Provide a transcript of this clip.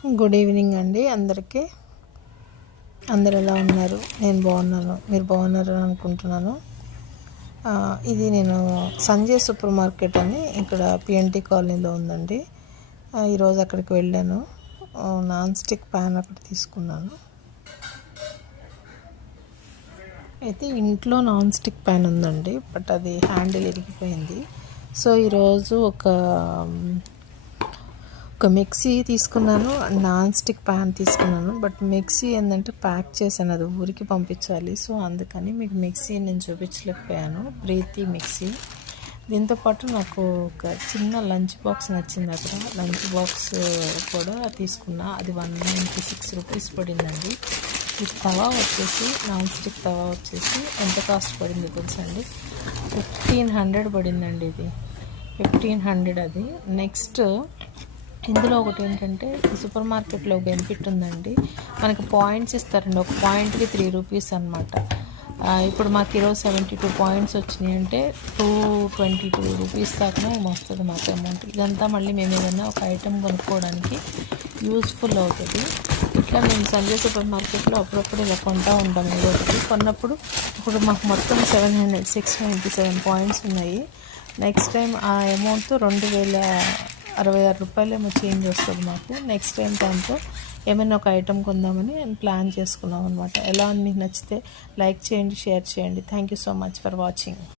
Good evening అండి అందరికీ. అందరు ఎలా ఉన్నారు? నేను బాగున్నాను, మీరు బాగున్నారు అని అనుకుంటున్నాను. ఇది నేను సంజయ్ సూపర్ మార్కెట్ అని ఇక్కడ పిఎన్టీ కాలనీలో ఉందండి. ఈరోజు అక్కడికి వెళ్ళాను. నాన్ స్టిక్ ప్యాన్ ఒకటి తీసుకున్నాను. అయితే ఇంట్లో నాన్ స్టిక్ ప్యాన్ ఉందండి, బట్ అది హ్యాండిల్ ఇరిగిపోయింది. సో ఈరోజు ఒక మిక్సీ తీసుకున్నాను, నాన్ స్టిక్ ప్యాన్ తీసుకున్నాను. బట్ మిక్సీ ఏంటంటే ప్యాక్ చేశాను, అది ఊరికి పంపించాలి. సో అందుకని మీకు మిక్సీ నేను చూపించలేకపోయాను. ప్రీతి మిక్సీ. దీంతోపాటు నాకు ఒక చిన్న లంచ్ బాక్స్ నచ్చింది. అక్కడ లంచ్ బాక్స్ కూడా తీసుకున్నా. అది 196 రూపీస్ పడిందండి. ఈ తవా వచ్చేసి నాన్ స్టిక్ తవా వచ్చేసి ఎంత కాస్ట్ పడిందో తెలుసండి? 1500 పడిందండి. ఇది 1500. అది నెక్స్ట్ ఇందులో ఒకటి ఏంటంటే ఈ సూపర్ మార్కెట్లో బెనిఫిట్ ఉందండి. మనకి పాయింట్స్ ఇస్తారండి, ఒక పాయింట్కి 3 రూపీస్ అనమాట. ఇప్పుడు మాకు ఈరోజు 72 పాయింట్స్ వచ్చినాయి అంటే 222 రూపీస్ దాకా వస్తుంది మాకు అమౌంట్. ఇదంతా మళ్ళీ మేము ఏదైనా ఒక ఐటెం కొనుక్కోవడానికి యూజ్ఫుల్ అవుతుంది. ఇట్లా మేము సంజయ్ సూపర్ మార్కెట్లో అప్పుడప్పుడు ఇలా కొంటూ ఉంటాం. ఏదో ఒకటి కొన్నప్పుడు ఇప్పుడు మాకు మొత్తం 697 పాయింట్స్ ఉన్నాయి. నెక్స్ట్ టైం ఆ అమౌంట్తో 2066 రూపాయలు ఏమో చేంజ్ వస్తుంది మాకు. నెక్స్ట్ టైం దాంతో ఏమైనా ఒక ఐటెం కొందామని ప్లాన్ చేసుకున్నాం అనమాట. ఎలా అని మీకు నచ్చితే లైక్ చేయండి, షేర్ చేయండి. Thank you so much for watching.